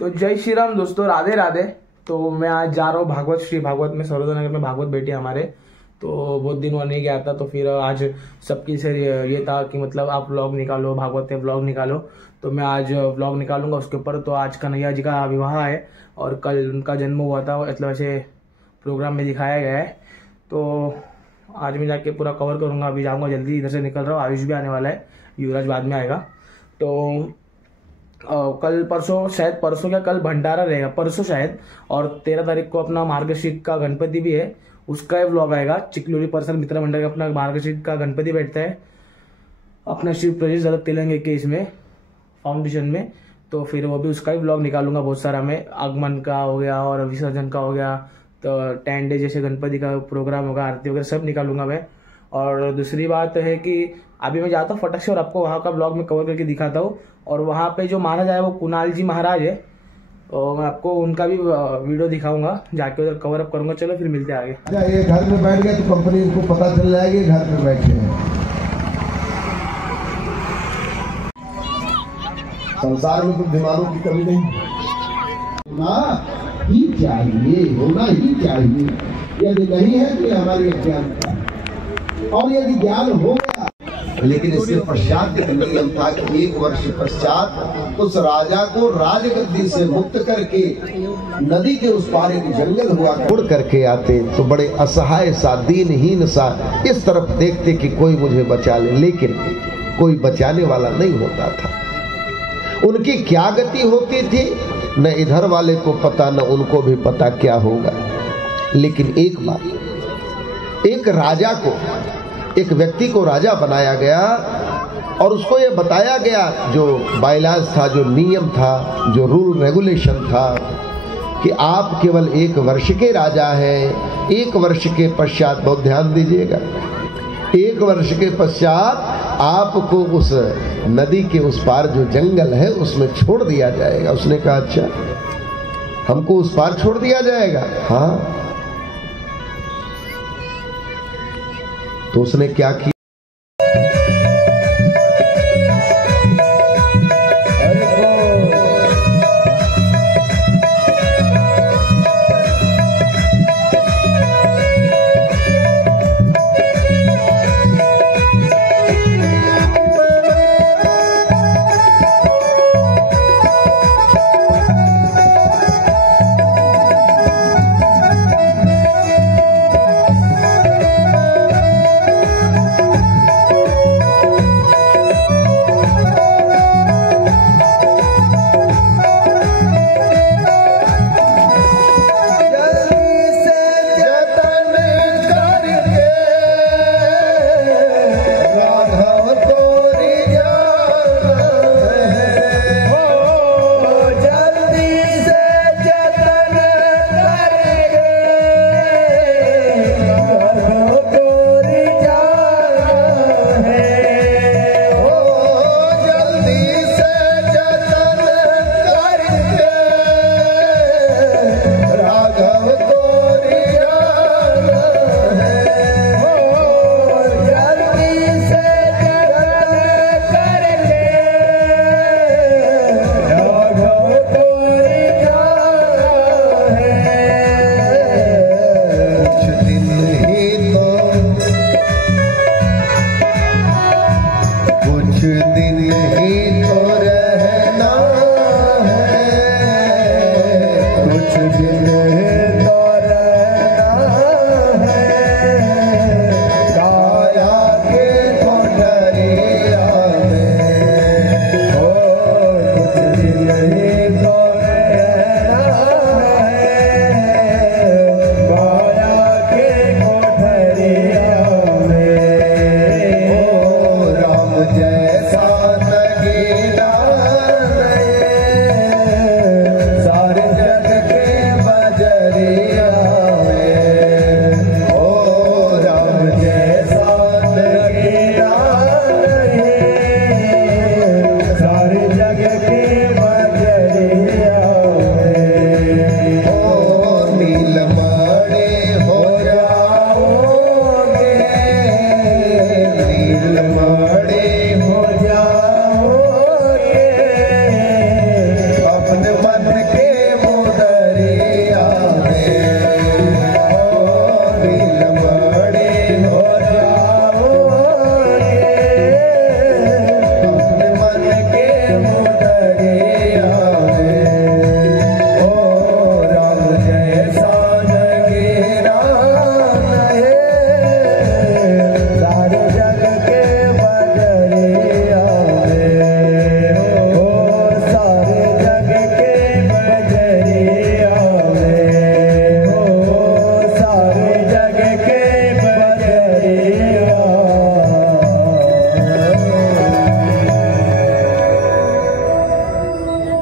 तो जय श्री राम दोस्तों, राधे राधे। तो मैं आज जा रहा हूँ भागवत श्री भागवत में, सरोदर नगर में भागवत बैठी हमारे। तो बहुत दिन हुआ नहीं गया था, तो फिर आज सबकी से ये था कि मतलब आप व्लॉग निकालो, भागवत के व्लॉग निकालो। तो मैं आज व्लॉग निकालूंगा उसके ऊपर। तो आज कन्हैया जी का विवाह है और कल उनका जन्म हुआ था, मतलब ऐसे प्रोग्राम में दिखाया गया है। तो आज मैं जाके पूरा कवर करूंगा। अभी जाऊंगा, जल्दी इधर से निकल रहा हूँ। आयुष भी आने वाला है, युवराज बाद में आएगा। तो कल परसों, शायद परसों क्या कल भंडारा रहेगा, परसों शायद। और 13 तारीख को अपना मार्गशीर्ष का गणपति भी है, उसका व्लॉग आएगा। चिकलोली परिसर मित्र मंडल का अपना मार्गशीर्ष का गणपति बैठता है अपना श्री प्रजेश दत्त तेलंगे के इसमें फाउंडेशन में। तो फिर वो भी उसका ही व्लॉग निकालूंगा बहुत सारा। मैं आगमन का हो गया और विसर्जन का हो गया, तो 10 डे जैसे गणपति का प्रोग्राम होगा, आरती वगैरह सब निकालूंगा मैं। और दूसरी बात है कि अभी मैं जाता हूँ फटक से और आपको वहाँ का ब्लॉग में कवर करके दिखाता हूँ। और वहाँ पे जो महाराज है वो कुणाल जी महाराज है, और मैं आपको उनका भी वीडियो दिखाऊंगा, जाके उधर कवर अप करूंगा। चलो फिर मिलते हैं आगे। ये घर में बैठ गए तो कंपनी को पता चल जाएगी घर में बैठे हैं। संसार में कुछ दिमागों की कमी नहीं, होना ही चाहिए, होना ही चाहिए। यदि नहीं है तो हमारी अज्ञानता, और यदि ज्ञान हो गया। लेकिन इसके पश्चात एक नियम था कि 1 वर्ष पश्चात उस राजा को राजगद्दी से मुक्त करके नदी के उस पार एक जंगल हुआ छोड़ करके आते, तो बड़े असहाय सा, दीनहीन सा इस तरफ देखते कि कोई मुझे बचा ले, लेकिन कोई बचाने वाला नहीं होता था। उनकी क्या गति होती थी न इधर वाले को पता, न उनको भी पता क्या होगा। लेकिन एक बात, एक राजा को, एक व्यक्ति को राजा बनाया गया और उसको ये बताया गया, जो बायलाज था, जो नियम था, जो रूल रेगुलेशन था, कि आप केवल 1 वर्ष के राजा हैं। 1 वर्ष के पश्चात, बहुत ध्यान दीजिएगा, 1 वर्ष के पश्चात आपको उस नदी के उस पार जो जंगल है उसमें छोड़ दिया जाएगा। उसने कहा अच्छा, हमको उस पार छोड़ दिया जाएगा? हाँ। तो उसने क्या किया?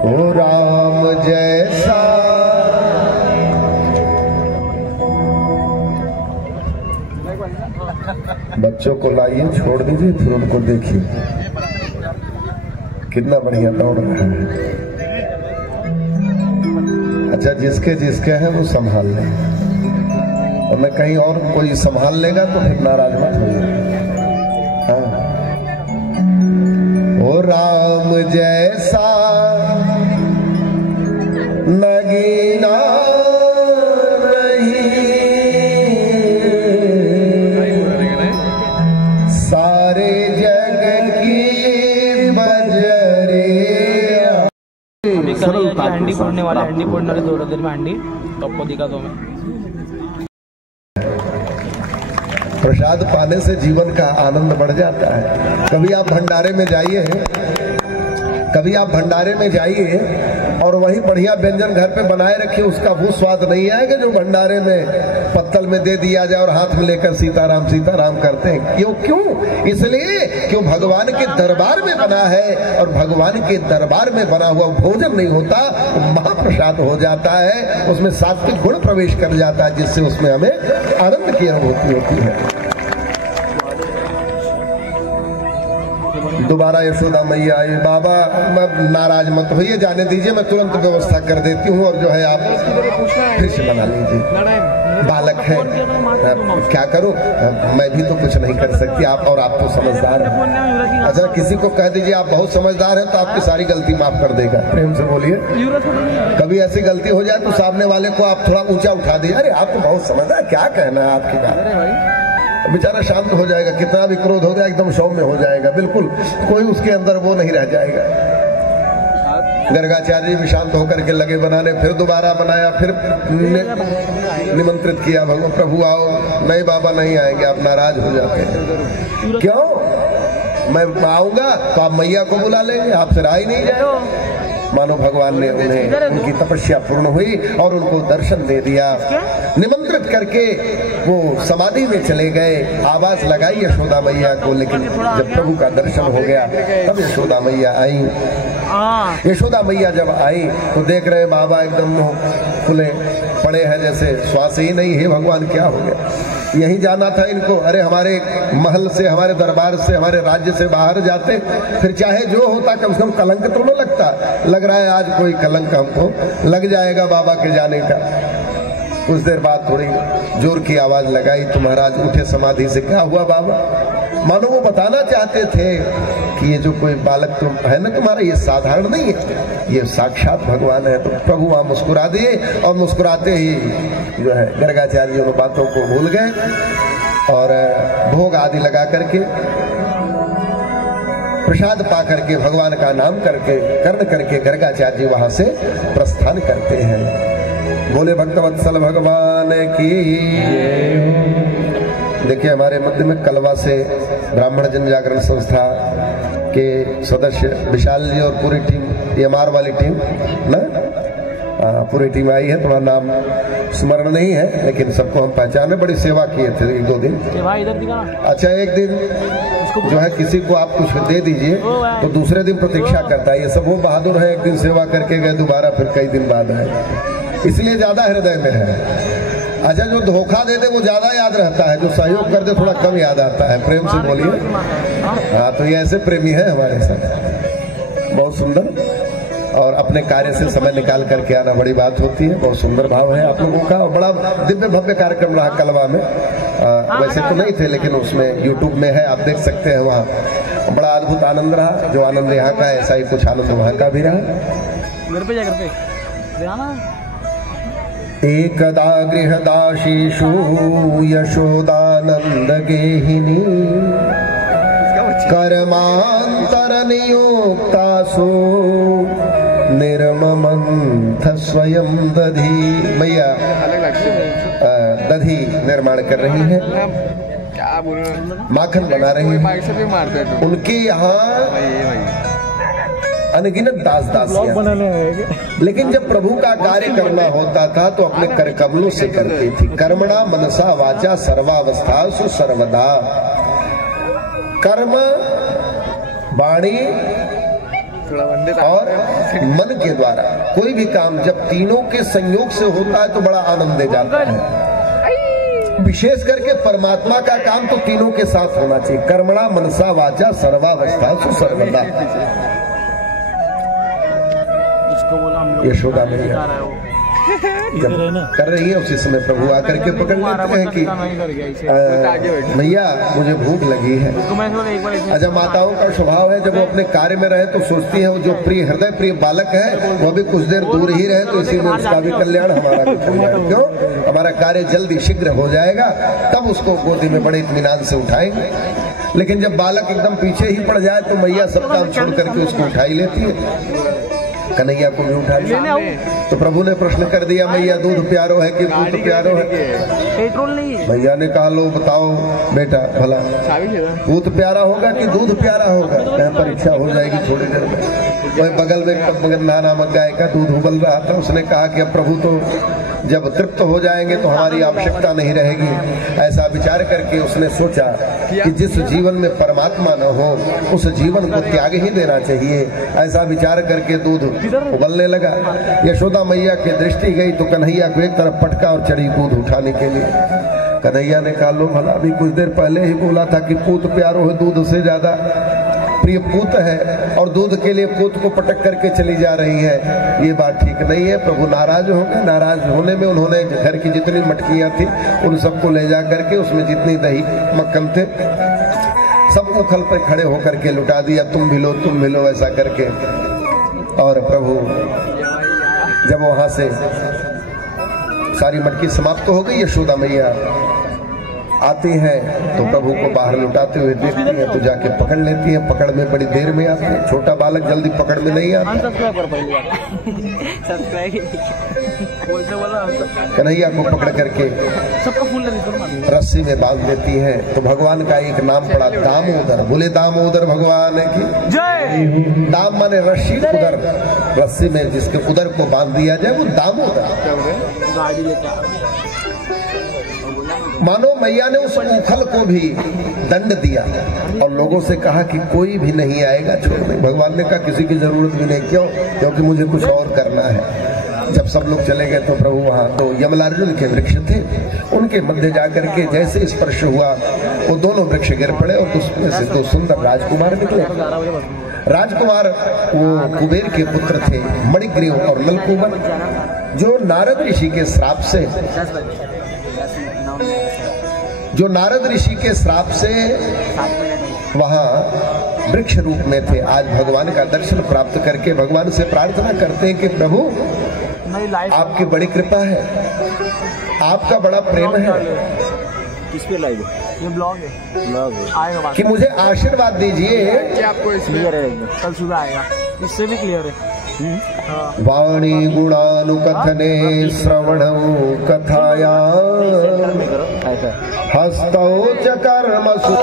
ओ राम जैसा बच्चों को लाइए, छोड़ दीजिए, फिर उनको देखिए कितना बढ़िया दौड़ रहा है। अच्छा, जिसके जिसके हैं वो संभाल लें, और मैं कहीं और कोई संभाल लेगा तो फिर नाराज मत होइए। हाँ। ओ राम जैसा नगीना सारे जग की बजरे। हंडी फोड़ने वाले, हंडी फोड़ने वाले थोड़ी देर में हंडी तो आपको दिखा दो मैं। प्रसाद पाने से जीवन का आनंद बढ़ जाता है। कभी आप भंडारे में जाइए, कभी आप भंडारे में जाइए और वही बढ़िया व्यंजन घर पे बनाए रखिए, उसका वो स्वाद नहीं आएगा जो भंडारे में पत्तल में दे दिया जाए और हाथ में लेकर सीताराम सीताराम करते हैं। क्यों? इसलिए क्यों भगवान के दरबार में बना है, और भगवान के दरबार में बना हुआ भोजन नहीं होता, महाप्रसाद हो जाता है, उसमें सात्विक गुण प्रवेश कर जाता है, जिससे उसमें हमें आनंद की अनुभूति होती है। दोबारा यशोदा मैया आई। बाबा नाराज मत होइए, जाने दीजिए, मैं तुरंत व्यवस्था कर देती हूँ, और जो है आप फिर से बना लीजिए। बालक है, क्या करूं, मैं भी तो कुछ नहीं कर सकती, आप और आप तो समझदार हैं। अच्छा, किसी को कह दीजिए आप बहुत समझदार हैं तो आपकी सारी गलती माफ कर देगा। प्रेम से बोलिए। कभी ऐसी गलती हो जाए तो सामने वाले को आप थोड़ा ऊंचा उठा दीजिए, अरे आप तो बहुत समझदार, क्या कहना है आपकी बात। बेचारा शांत हो जाएगा, कितना भी क्रोध हो जाए एकदम सौम्य हो जाएगा, बिल्कुल कोई उसके अंदर वो नहीं रह जाएगा। गर्गाचार्य भी शांत होकर के लगे बनाने, फिर दोबारा बनाया, फिर निमंत्रित किया, भगवान प्रभु आओ। नहीं बाबा नहीं आएंगे, आप नाराज हो जाते हैं। क्यों? मैं आऊंगा तो आप मैया को बुला लेंगे, आपसे रहा ही नहीं जाएगा। मानो भगवान ने उन्हें, उनकी तपस्या पूर्ण हुई और उनको दर्शन दे दिया। निमंत्रित करके वो समाधि में चले गए, आवाज लगाई यशोदा मैया को, लेकिन जब प्रभु का दर्शन हो गया तब यशोदा मैया आई। यशोदा मैया जब आई तो देख रहे बाबा एकदम खुले पड़े हैं, जैसे श्वास ही नहीं है। भगवान क्या हो गया? यही जाना था इनको। अरे हमारे महल से, हमारे दरबार से, हमारे राज्य से बाहर जाते, फिर चाहे जो होता कम से कम कलंक तो न लगता। लग रहा है आज कोई कलंक हमको लग जाएगा बाबा के जाने का। कुछ देर बाद थोड़ी जोर की आवाज लगाई तो महाराज उठे समाधि से। क्या हुआ बाबा? मानो वो बताना चाहते थे कि ये जो कोई बालक तुम है ना तुम्हारा, ये साधारण नहीं है, ये साक्षात भगवान है। तो प्रभु वहां मुस्कुरा दिए, और मुस्कुराते ही जो है गर्गाचार्य उन बातों को भूल गए और भोग आदि लगा करके, प्रसाद पा करके, भगवान का नाम करके, कर्ण करके गर्गाचार्य जी वहां से प्रस्थान करते हैं। बोले भक्तवत्सल भगवान की। देखिए हमारे मध्य में कलवा से ब्राह्मण जन जागरण संस्था के सदस्य विशाल जी और पूरी टीम, एमआर वाली टीम ना, पूरी टीम आई है। थोड़ा नाम स्मरण नहीं है लेकिन सबको हम पहचाने। बड़ी सेवा किए थे 1-2 दिन। अच्छा, एक दिन जो है किसी को आप कुछ दे दीजिए तो दूसरे दिन प्रतीक्षा करता है। ये सब वो बहादुर है, एक दिन सेवा करके गए, दोबारा फिर कई दिन बाद आए, इसलिए ज्यादा हृदय में है। अच्छा, जो धोखा दे दे वो ज्यादा याद रहता है, जो सहयोग कर दे थोड़ा कम याद आता है। प्रेम से बोलिए। हाँ, तो ये ऐसे प्रेमी है हमारे साथ, बहुत सुंदर। और अपने कार्य से समय निकाल करके आना बड़ी बात होती है। बहुत सुंदर भाव है आप लोगों का। बड़ा दिव्य भव्य कार्यक्रम रहा कलवा में। वैसे तो नहीं थे लेकिन उसमें यूट्यूब में है, आप देख सकते हैं। वहाँ बड़ा अद्भुत आनंद रहा। जो आनंद यहाँ का है ऐसा ही कुछ आनंद वहाँ का भी रहा। घर पे जा, घर पे एकदा गृहदाशीषु यशोदानंद गेहिनी कर्मांतर नियुक्तासु निर्ममंथ स्वयं दधी। मैया दधी निर्माण कर रही है, माखन बना रही है। उनके यहाँ अनगिनत दास दासियां, लेकिन जब प्रभु का कार्य करना होता था तो अपने कर कमलों से करती थी। कर्मणा मनसा वाचा सर्वावस्थासु सर्वदा। कर्म, वाणी और मन के द्वारा कोई भी काम जब तीनों के संयोग से होता है तो बड़ा आनंद दे जाता है। विशेष करके परमात्मा का काम तो तीनों के साथ होना चाहिए। कर्मणा मनसा वाचा सर्वावस्था सर्वदा। यशोदा मैया जब कर रही है उसी समय प्रभु आकर के पकड़ लेते हैं कि मैया मुझे भूख लगी है। अच्छा, माताओं का स्वभाव है जब वो अपने कार्य में रहे तो सोचती है वो जो प्रिय हृदय प्रिय बालक है वो भी कुछ देर दूर ही रहे तो इसी में उसका भी कल्याण हमारा भी कल्याण। क्यों? हमारा कार्य जल्दी शीघ्र हो जाएगा, तब उसको गोदी में बड़े इत्मीनान से उठाएंगे। लेकिन जब बालक एकदम पीछे ही पड़ जाए तो मैया सब काम छोड़ करके उसको उठाई लेती है। कन्हैया को भी उठा लिया तो प्रभु ने प्रश्न कर दिया, मैया दूध प्यारो है कि दूध प्यारो है? पेट्रोल नहीं। मैया ने कहा, लो बताओ बेटा भला दूध प्यारा होगा कि दूध प्यारा होगा? परीक्षा हो जाएगी थोड़ी देर में। वही बगल में मगन्ना नामक गाय का दूध उबल रहा था। उसने कहा कि अब प्रभु तो जब तृप्त हो जाएंगे तो हमारी आवश्यकता नहीं रहेगी। ऐसा विचार करके उसने सोचा कि जिस जीवन में परमात्मा न हो उस जीवन को त्याग ही देना चाहिए। ऐसा विचार करके दूध उबलने लगा। यशोदा मैया की दृष्टि गई तो कन्हैया को एक तरफ पटका और चढ़ी दूध उठाने के लिए। कन्हैया ने कहा, लो भला अभी कुछ देर पहले ही बोला था कि पूत प्यारो है, दूध से ज्यादा प्रिय पूत है और दूध के लिए पूत को पटक करके चली जा रही है। ये बात ठीक नहीं है। प्रभु नाराज हो गए। नाराज होने में उन्होंने घर की जितनी मटकियां थी उन सबको ले जा करके उसमें जितनी दही मक्खन थे सब उखल पर खड़े होकर के लुटा दिया। तुम भी लो ऐसा करके। और प्रभु जब वहां से सारी मटकी समाप्त हो गई, यशोदा मैया आती हैं तो प्रभु को बाहर लुटाते हुए देखती है तो जाके पकड़ लेती है। पकड़ में बड़ी देर में आती है। छोटा बालक जल्दी पकड़ में नहीं आता। कन्हैया को पकड़ करके रस्सी में बांध देती है तो भगवान का एक नाम पड़ा दामोदर। बोले दामोदर भगवान की जय। दाम माने रस्सी, उदर रस्सी में जिसके उदर को बांध दिया जाए वो दामोदर। मानो मैया ने उस उखल को भी दंड दिया और लोगों से कहा कि कोई भी नहीं आएगा छोड़ने। भगवान ने कहा किसी की जरूरत भी नहीं। क्यों? क्योंकि मुझे कुछ और करना है। जब सब लोग चले गए तो प्रभु वहां तो यमलार्जुन के वृक्ष थे, उनके मध्य जाकर के जैसे स्पर्श हुआ वो दोनों वृक्ष गिर पड़े और उसमें से दो सुंदर राजकुमार निकले। राजकुमार वो कुबेर के पुत्र थे, मणिग्रीव और नलकूबर, जो नारद ऋषि के श्राप से वहां वृक्ष रूप में थे। आज भगवान का दर्शन प्राप्त करके भगवान से प्रार्थना करते हैं कि प्रभु आपकी बड़ी कृपा है, आपका बड़ा प्रेम है। किस पे लाइव? ये ब्लॉग है आएगा कि मुझे आशीर्वाद दीजिए कि आपको क्लियर है। कल सुबह आएगा, इससे भी क्लियर है। वाणी गुणानुकथने श्रवणौ कथाया हस्तौ च कर्मसु।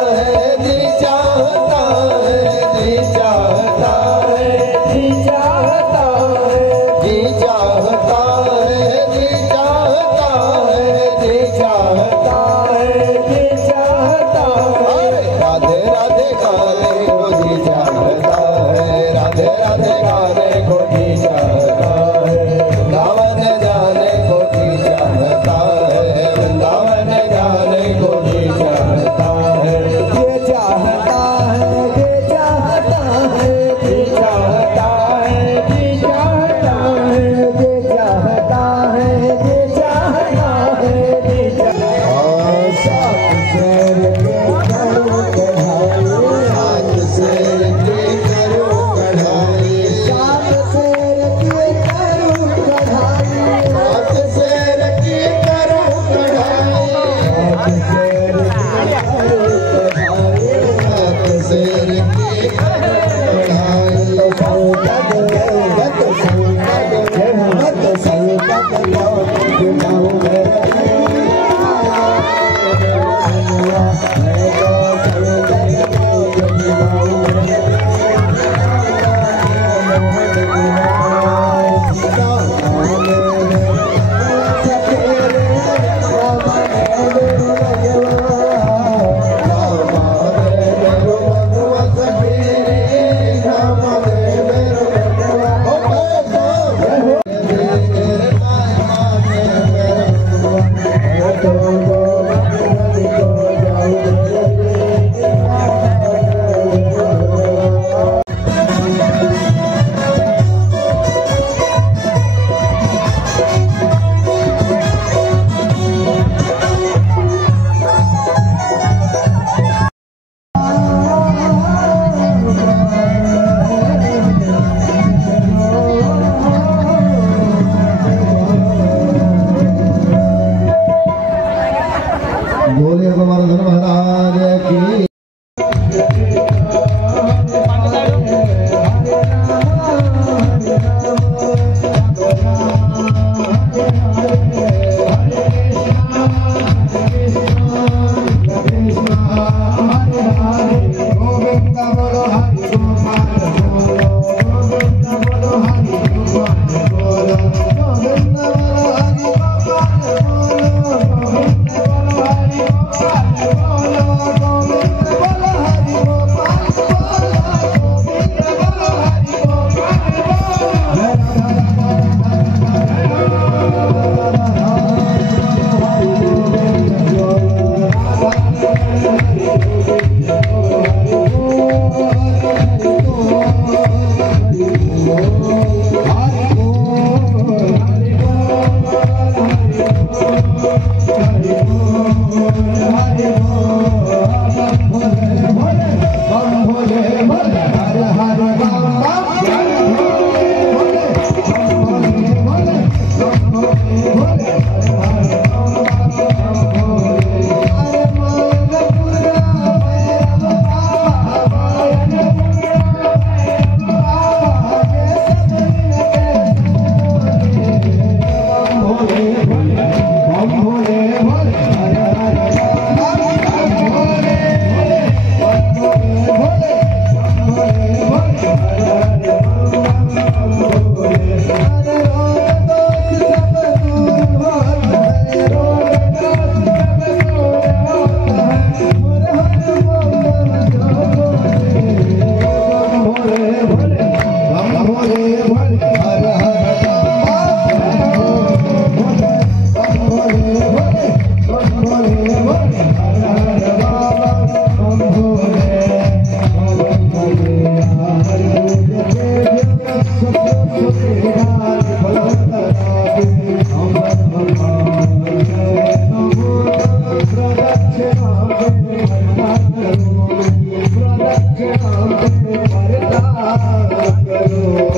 करो